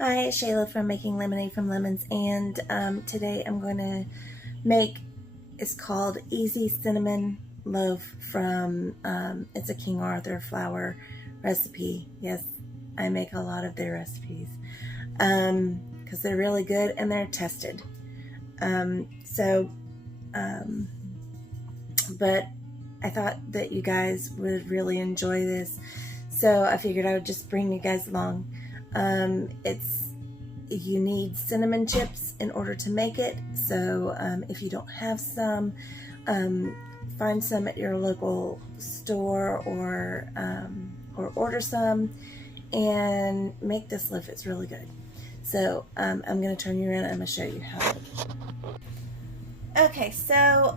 Hi, it's Shayla from Making Lemonade from Lemons, and today I'm going to make, it's called Easy Cinnamon Loaf from, it's a King Arthur flour recipe. Yes, I make a lot of their recipes because they're really good and they're tested. But I thought that you guys would really enjoy this, so I figured I would just bring you guys along. You need cinnamon chips in order to make it, so if you don't have some, find some at your local store or order some and make this loaf. It's really good. So I'm going to turn you around and I'm going to show you how. Okay, so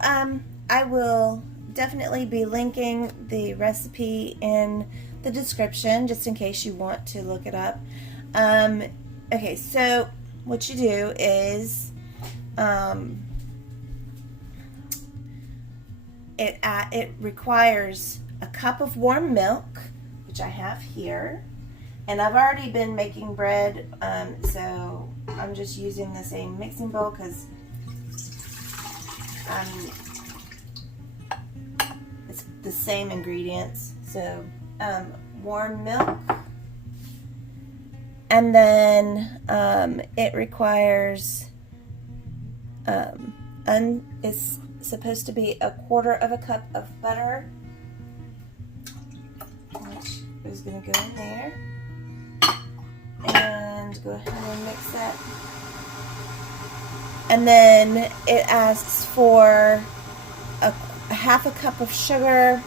I will definitely be linking the recipe in the description just in case you want to look it up. Okay, so what you do is it requires a cup of warm milk, which I have here, and I've already been making bread, so I'm just using the same mixing bowl because it's the same ingredients. So warm milk, and then it requires it's supposed to be 1/4 cup of butter, which is going to go in there, and go ahead and mix that. And then it asks for a 1/2 cup of sugar,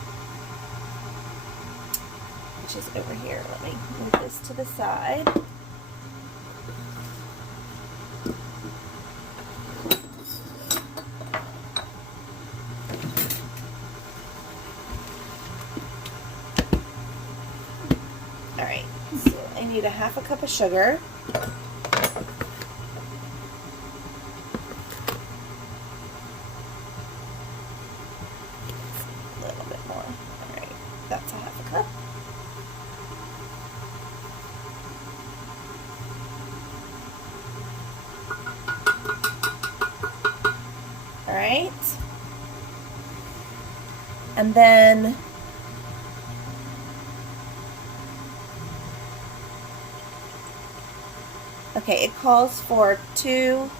which is over here. Let me move this to the side. Alright, so I need a 1/2 cup of sugar. A little bit more. Alright, that's a 1/2 cup. Alright. And then okay, it calls for 2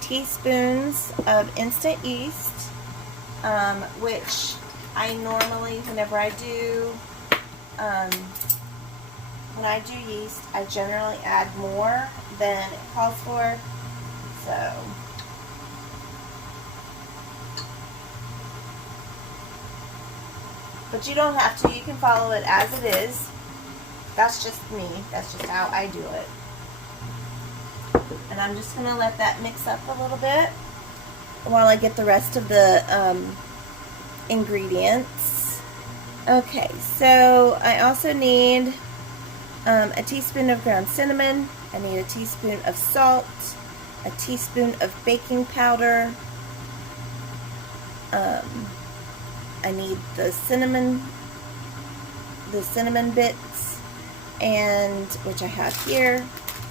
teaspoons of instant yeast, which I normally, whenever I do, yeast, I generally add more than it calls for. So, but you don't have to. You can follow it as it is. That's just me. That's just how I do it. And I'm just going to let that mix up a little bit while I get the rest of the ingredients. Okay, so I also need a teaspoon of ground cinnamon. I need a teaspoon of salt, a teaspoon of baking powder. I need the cinnamon bits, and which I have here.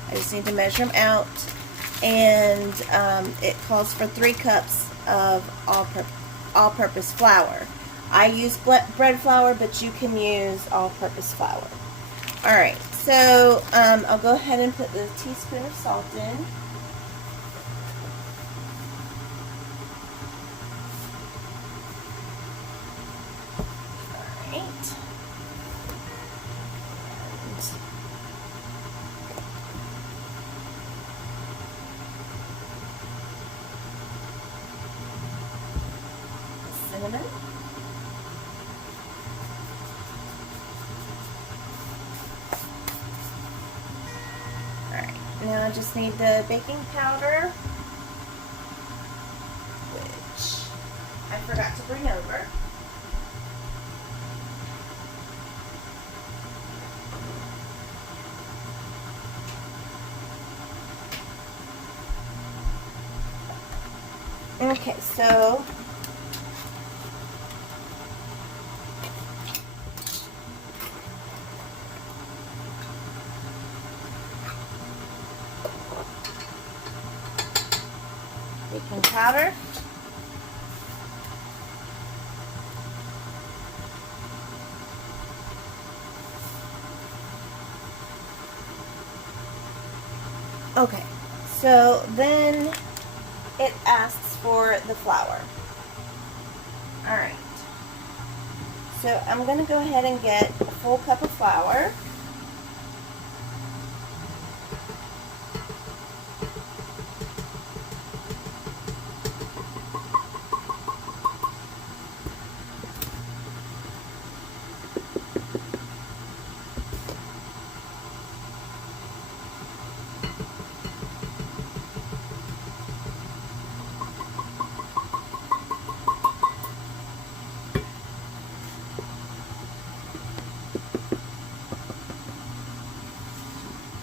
I just need to measure them out, and it calls for 3 cups of all-purpose flour. I use bread flour, but you can use all-purpose flour. Alright, so I'll go ahead and put the teaspoon of salt in. Alright. Cinnamon. Alright, now I just need the baking powder, which I forgot to bring over. Okay, so baking powder. Okay, so then it asks for the flour. Alright, so I'm going to go ahead and get a full cup of flour.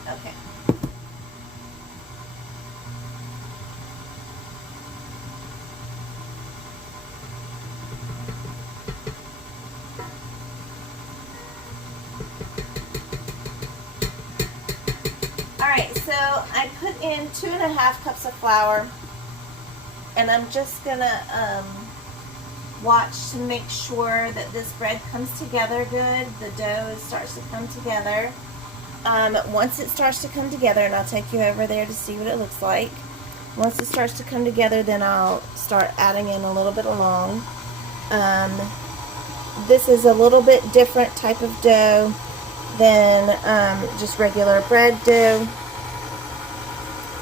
Okay. Alright, so I put in 2.5 cups of flour, and I'm just gonna watch to make sure that this bread comes together good. The dough starts to come together. Once it starts to come together, and I'll take you over there to see what it looks like. Once it starts to come together, then I'll start adding in a little bit along. This is a little bit different type of dough than just regular bread dough.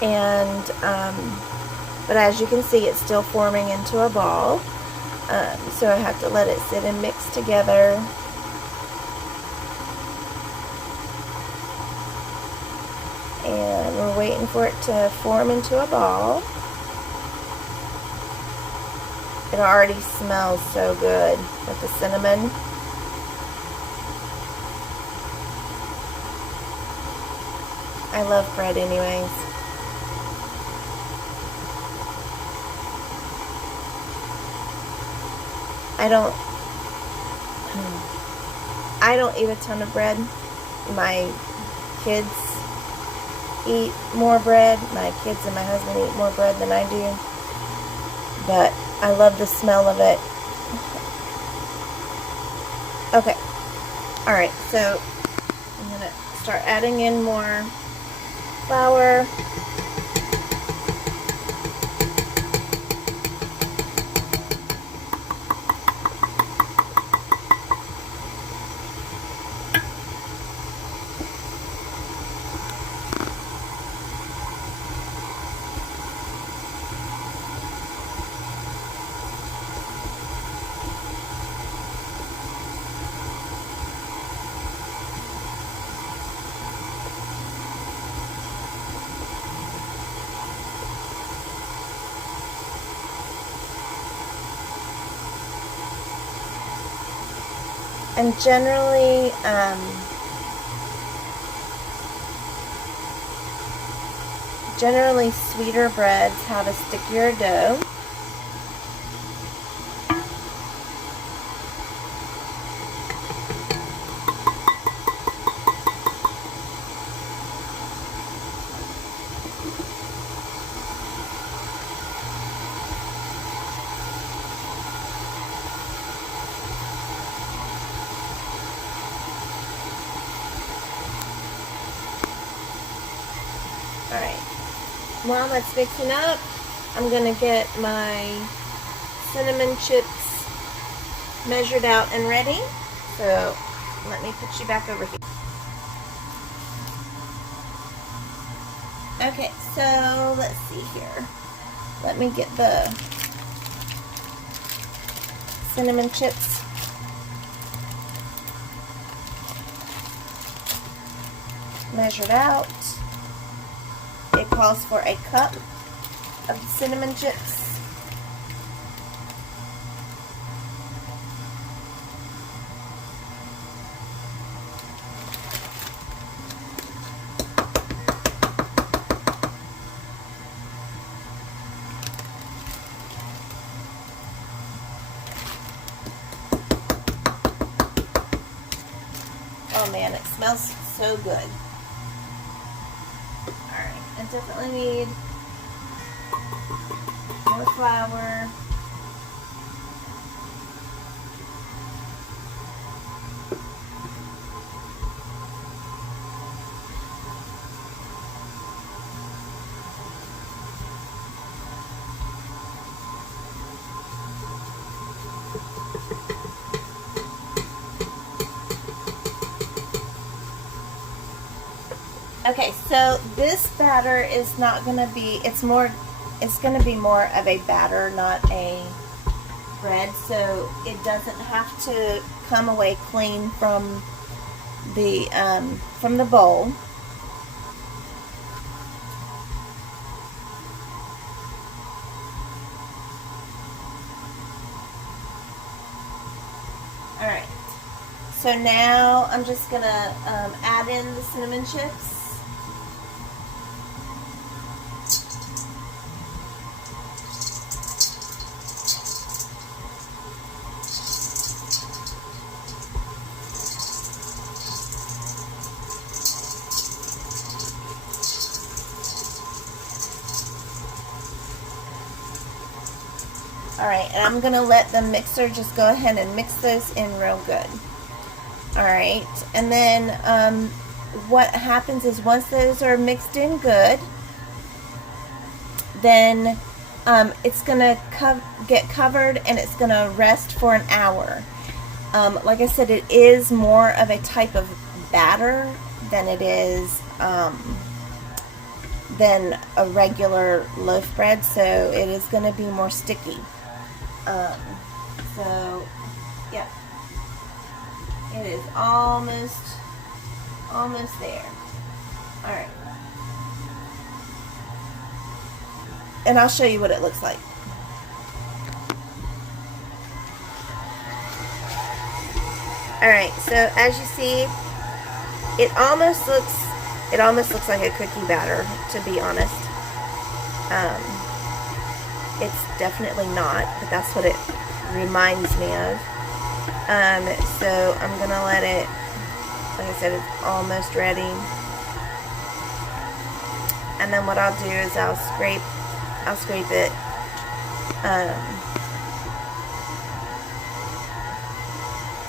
And but as you can see, it's still forming into a ball. So I have to let it sit and mix together. And we're waiting for it to form into a ball. It already smells so good with the cinnamon. I love bread anyways. I don't eat a ton of bread. My kids eat more bread. My kids and my husband eat more bread than I do. But I love the smell of it. Okay. Alright, so I'm going to start adding in more flour. And generally sweeter breads have a stickier dough. Alright, while that's mixing up, I'm going to get my cinnamon chips measured out and ready. So, let me put you back over here. Okay, so let's see here. Let me get the cinnamon chips measured out. It calls for a cup of cinnamon chips. Oh man, it smells so good. I definitely need More flour. Okay, so this batter is not going to be, it's going to be more of a batter, not a bread, so it doesn't have to come away clean from the bowl. All right, so now I'm just going to add in the cinnamon chips. Alright, and I'm going to let the mixer just go ahead and mix those in real good. Alright, and then what happens is once those are mixed in good, then it's going to get covered and it's going to rest for an hour. Like I said, it is more of a type of batter than it is than a regular loaf bread, so it is going to be more sticky. So, yeah, it is almost there. All right, and I'll show you what it looks like. All right, so as you see, it almost looks like a cookie batter, to be honest. It's definitely not, but that's what it reminds me of. So I'm gonna let it, like I said, it's almost ready. And then what I'll do is I'll scrape it.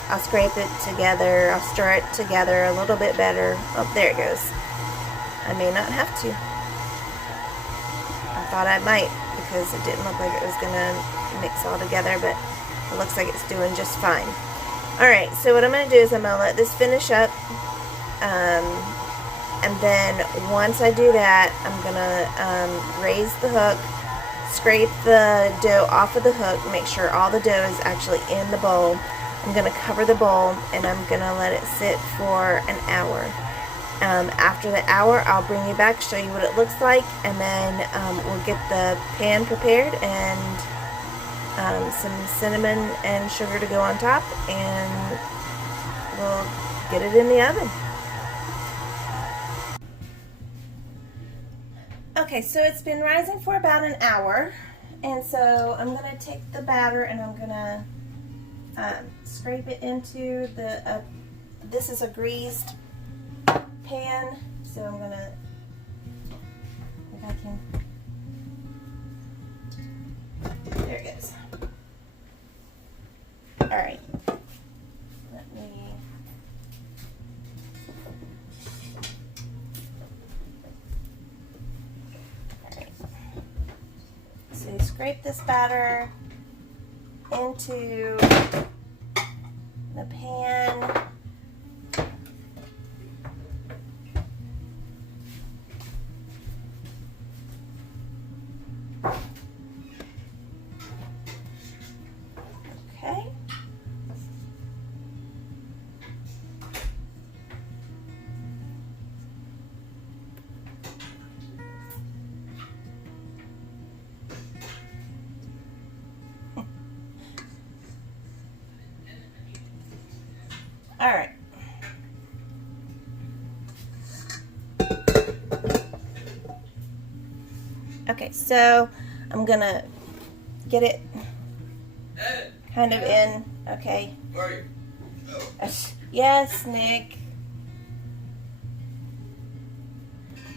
I'll scrape it together. I'll stir it together a little bit better. Oh, there it goes. I may not have to. I thought I might, because it didn't look like it was gonna mix all together, but it looks like it's doing just fine. Alright, so what I'm gonna do is I'm gonna let this finish up, and then once I do that, I'm gonna raise the hook, scrape the dough off of the hook, make sure all the dough is actually in the bowl. I'm gonna cover the bowl and I'm gonna let it sit for an hour. After the hour, I'll bring you back, show you what it looks like, and then we'll get the pan prepared and some cinnamon and sugar to go on top, and we'll get it in the oven. Okay, so it's been rising for about an hour, and so I'm going to take the batter and I'm going to scrape it into the, this is a greased pan, so I'm going to, if I can, there it goes. Alright, let me, alright, so you scrape this batter into the pan. Okay. All right. Okay, so I'm gonna get it kind of in. Okay. Where are you? Oh. Yes, Nick.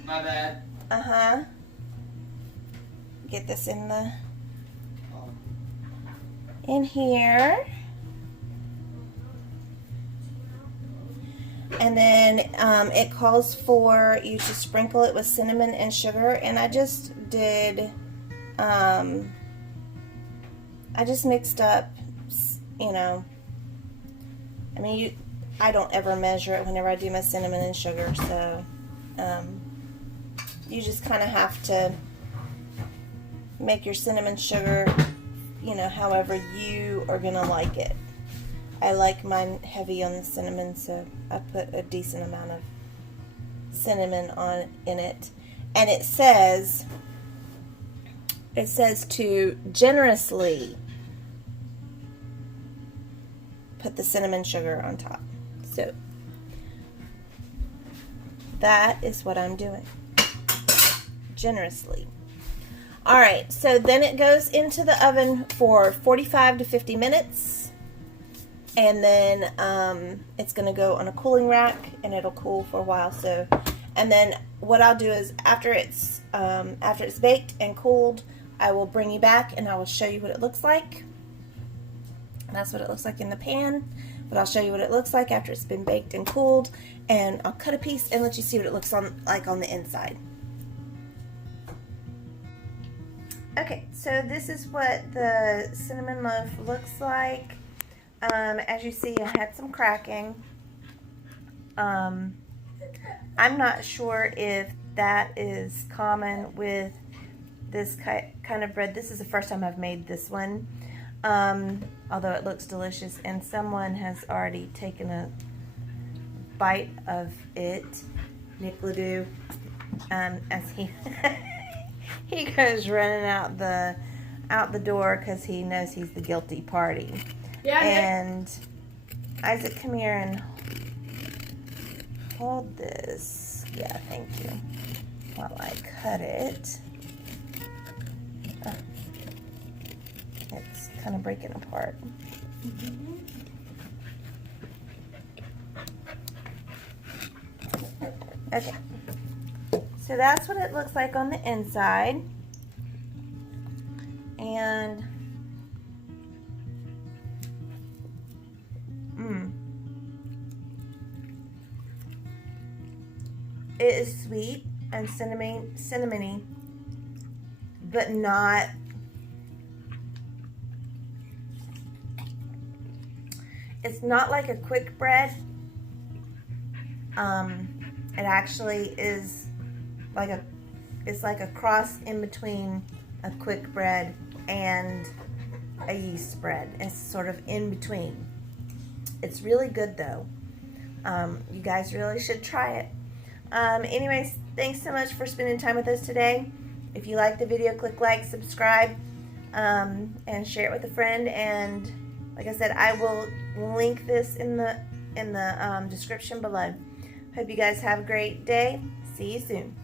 My bad. Uh-huh. get this in here. And then it calls for you to sprinkle it with cinnamon and sugar, and I just did, I just mixed up, you know, I mean, I don't ever measure it whenever I do my cinnamon and sugar, so you just kind of have to make your cinnamon sugar, you know, however you are going to like it. I like mine heavy on the cinnamon, so I put a decent amount of cinnamon in it. And it says to generously put the cinnamon sugar on top. So that is what I'm doing. Generously. Alright, so then it goes into the oven for 45 to 50 minutes. And then it's going to go on a cooling rack, and it'll cool for a while. So, and then what I'll do is after it's baked and cooled, I will bring you back and I will show you what it looks like. And that's what it looks like in the pan, but I'll show you what it looks like after it's been baked and cooled, and I'll cut a piece and let you see what it looks like on the inside. Okay, so this is what the cinnamon loaf looks like. As you see, I had some cracking. I'm not sure if that is common with this kind of bread. This is the first time I've made this one, although it looks delicious, and someone has already taken a bite of it, Nick Ledoux, as he he goes running out the door because he knows he's the guilty party. Yeah, and Isaac, come here and hold this. Yeah, thank you. While I cut it. Oh, it's kind of breaking apart. Okay. So that's what it looks like on the inside. And it is sweet and cinnamony, but not, it's not like a quick bread. It actually is like it's like a cross in between a quick bread and a yeast bread. It's sort of in between. It's really good though. You guys really should try it. Anyways, thanks so much for spending time with us today. If you like the video, click like, subscribe, and share it with a friend. And like I said, I will link this in the description below. Hope you guys have a great day. See you soon.